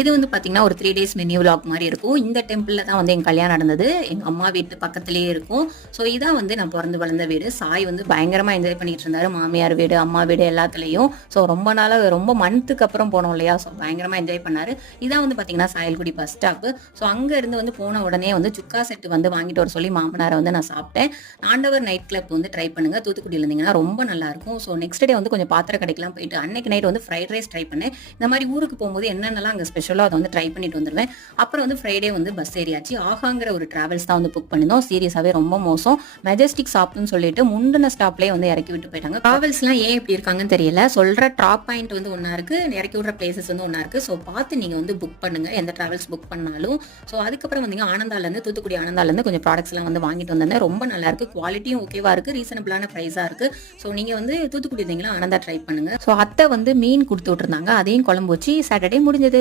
இது வந்து பார்த்தீங்கன்னா ஒரு 3 டேஸ் மினி விலாக் மாதிரி இருக்கும். இந்த டெம்பிளில் தான் வந்து என் கல்யாணம் நடந்தது. எங்கள் அம்மா வீட்டு பக்கத்துலேயே இருக்கும். ஸோ இதான் வந்து நான் பிறந்து வளர்ந்த வீடு. சாய் வந்து பயங்கரமாக என்ஜாய் பண்ணிட்டு இருந்தாரு. மாமியார் வீடு, அம்மா வீடு எல்லாத்துலேயும். ஸோ ரொம்ப நாளாக ரொம்ப மந்த்துக்கு அப்புறம் போனோம் இல்லையா? ஸோ பயங்கரமாக என்ஜாய் பண்ணாரு. இதான் வந்து பார்த்தீங்கன்னா சாயல்குடி பஸ் ஸ்டாப்பு. ஸோ அங்கேருந்து வந்து போன உடனே வந்து சுக்கா செட்டு வந்து வாங்கிட்டு வர சொல்லி மாமனாரை வந்து நான் சாப்பிட்டேன். ஆண்டவர் நைட் கிளப் வந்து ட்ரை பண்ணுங்க. தூத்துக்குடியில் இருந்தீங்கன்னா ரொம்ப நல்லா இருக்கும். ஸோ நெக்ஸ்ட் டே வந்து கொஞ்சம் பாத்திர கடைக்கெல்லாம் போயிட்டு அன்னைக்கு நைட் வந்து ஃப்ரைட் ரைஸ் ட்ரை பண்ணேன். இந்த மாதிரி ஊருக்கு போகும்போது என்னென்னலாம் அங்கே ஸ்பெஷலாக அதை வந்து ட்ரை பண்ணிட்டு வந்துடுவேன். அப்புறம் வந்து ஃப்ரைடே வந்து பஸ் ஏறியாச்சு. ஆகாங்கிற ஒரு டிராவல்ஸ் தான் வந்து புக் பண்ணியிருந்தோம். சீரியஸாகவே ரொம்ப மோசம். மெஜஸ்டிக் ஸ்டாப்னு சொல்லிட்டு முந்தின ஸ்டாப்லேயே வந்து இறக்கி விட்டு போயிட்டாங்க. டிராவல்ஸ்லாம் ஏன் இப்படி இருக்காங்கன்னு தெரியல. சொல்ற ட்ராப் பாயிண்ட் வந்து ஒன்றா இருக்கு, இறக்கி விடுற பிளேசஸ் வந்து ஒன்றா இருக்கு. ஸோ பார்த்து நீங்கள் வந்து புக் பண்ணுங்க எந்த டிராவல்ஸ் புக் பண்ணாலும். ஸோ அதுக்கப்புறம் வந்தீங்க ஆனந்தாலேருந்து தூத்துக்குடி ஆனந்தாலேருந்து கொஞ்சம் ப்ராடக்ட்ஸ்லாம் வந்து வாங்கிட்டு வந்தேன். ரொம்ப நல்லா இருக்கு, குவாலிட்டியும் ஓகேவா இருக்கு, ரீசனபிளான ப்ரைஸாக இருக்கு. ஸோ நீங்கள் வந்து தூத்துக்குடி இருந்தீங்களா ஆனந்தா ட்ரை பண்ணுங்க. ஸோ அத்தை வந்து மீன் கொடுத்து விட்டுருந்தாங்க, அதையும் குழம்பு வச்சு சாட்டர்டே முடிஞ்சது.